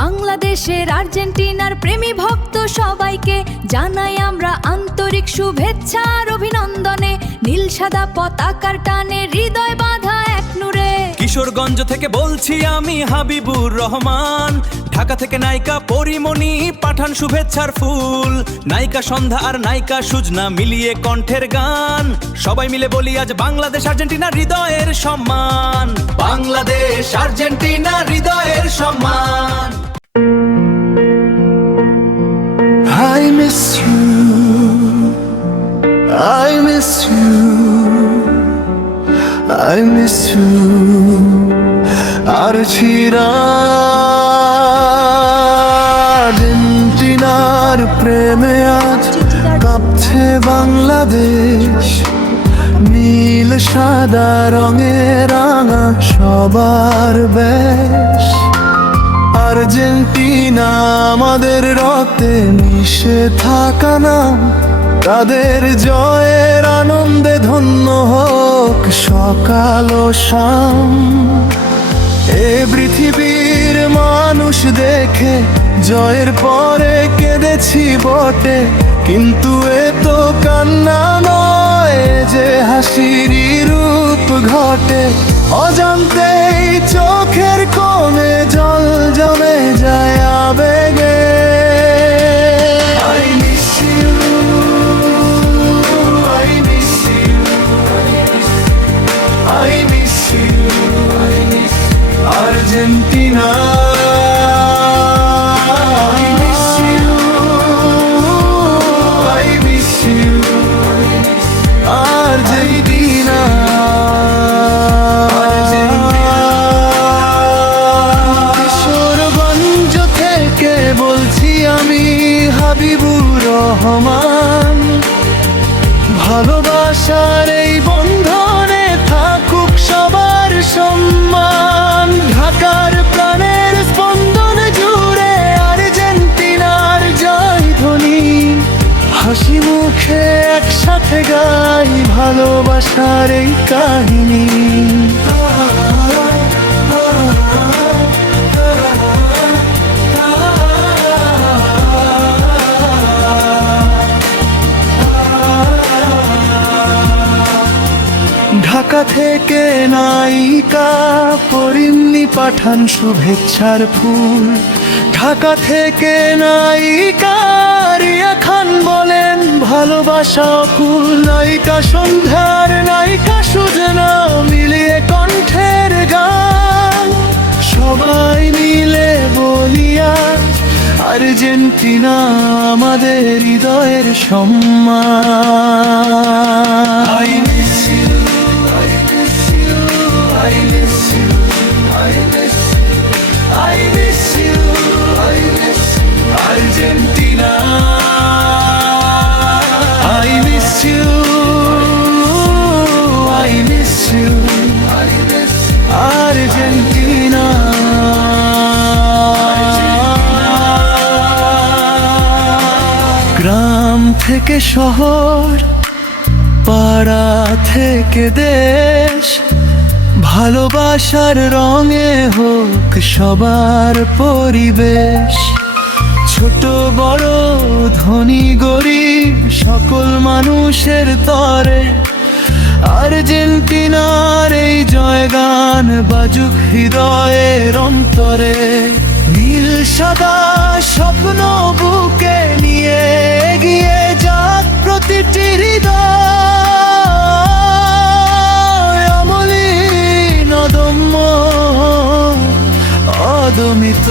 বাংলাদেশের আর্জেন্টিনার প্রেমী ভক্ত সবাইকে জানাই আমরা আন্তরিক শুভেচ্ছা আর অভিনন্দনে। নীল সাদা পতাকার টানে হৃদয় বাঁধা এক নূরে। কিশোরগঞ্জ থেকে বলছি আমি হাবিবুর রহমান, ঢাকা থেকে নায়িকা পরিমণি পাঠান শুভেচ্ছার ফুল। নায়িকা সন্ধ্যা আর নায়িকা সুজনা মিলিয়ে কণ্ঠের গান, সবাই মিলে বলি আজ বাংলাদেশ আর্জেন্টিনা হৃদয়ের সম্মান। বাংলাদেশ আর্জেন্টিনা হৃদয়ের সম্মান। I miss you, I miss you, I miss you, আর্জেন্টিনার প্রেমে আজ কাঁপছে বাংলাদেশ। নীল সাদা রঙে রাঙা সবার বেশ। আর্জেন্টিনা আমাদের রক্তে মিশে থাকা নাম, তাদের জয়ের আনন্দে ধন্য হোক সকাল ও শাম। এ পৃথিবীর মানুষ দেখে জয়ের পরে কেঁদেছি বটে, কিন্তু এ তো কান্না নয়, যে হাসিরই রূপ ঘটে। অজান্তেই চোখের কোণে জল জমে যায় আবেগে। I miss you, I miss you, I miss you, Argentina. I miss you, I miss you, Argentina. Kishoreganj থেকে বলছি আমি হাবিবুর রহমান, ভালোবাসার এই বন্ধনে থাকুক সবার সম্মান। ঢাকার প্রাণের স্পন্দন জুড়ে আর্জেন্টিনার জয় ধ্বনি, হাসি মুখে একসাথে গাই ভালোবাসার এই কাহিনী। ঢাকা থেকে নায়িকা পরিমণি পাঠান শুভেচ্ছার ফুল। ঢাকা থেকে নায়িকা রিয়া খান বলেন ভালোবাসা অকুল। নায়িকা সন্ধ্যার নায়িকা সুজনা মিলিয়ে কণ্ঠের গান, সবাই মিলে বলিয়া আর্জেন্টিনা আমাদের হৃদয়ের সম্মান। I miss you, I miss you, I miss you, I miss you, I miss you, I miss you, Argentina. I miss you, I miss you, I miss you, Argentina. গ্রাম থেকে শহর, পাড়া থেকে দেশ, ভালোবাসার রঙে হোক সবার পরিবেশ। ছোট বড় ধনী গরিব সকল মানুষের তরে আর্জেন্টিনার এই জয়গান বাজুক হৃদয়ের অন্তরে। নীল সাদা স্বপ্ন বুকে নিয়ে এগিয়ে যাক প্রতিটি হৃদয়। অমলিন অদম্য অদমিত